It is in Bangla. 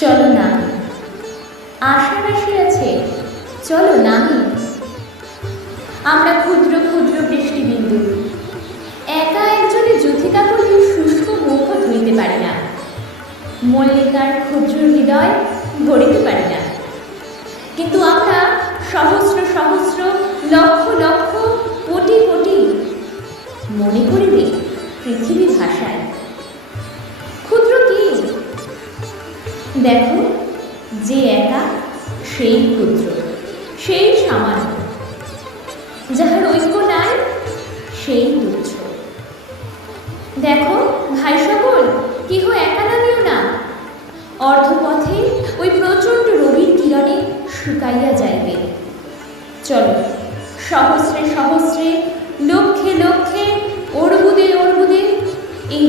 চলো নামি, আশা আসিয়াছে, চলো নামি। আমরা ক্ষুদ্র ক্ষুদ্র বৃষ্টিবিন্দু, একা একজনে যুথিকাকলির শুষ্ক মুখ ধুইতে পারি না, মল্লিকার ক্ষুদ্র হৃদয় ভরিতে পারি না। কিন্তু আমরা সহস্র সহস্র লক্ষ লক্ষ কোটি কোটি মনে করিবে পৃথিবী ভাষায়। ক্ষুদ্র কি? দেখো, যে একা সেই ক্ষুদ্র, সেই সামান্য, যাহার ঐক্য নাই সেই তুচ্ছ। দেখো ভাই সকল, কেহ একা নামিও না, অর্ধপথে ওই প্রচণ্ড রবির কিরণে শুকাইয়া যাইবে। চলো সহস্রে সহস্রে লক্ষে লক্ষে অর্বুদে অর্বুদে এই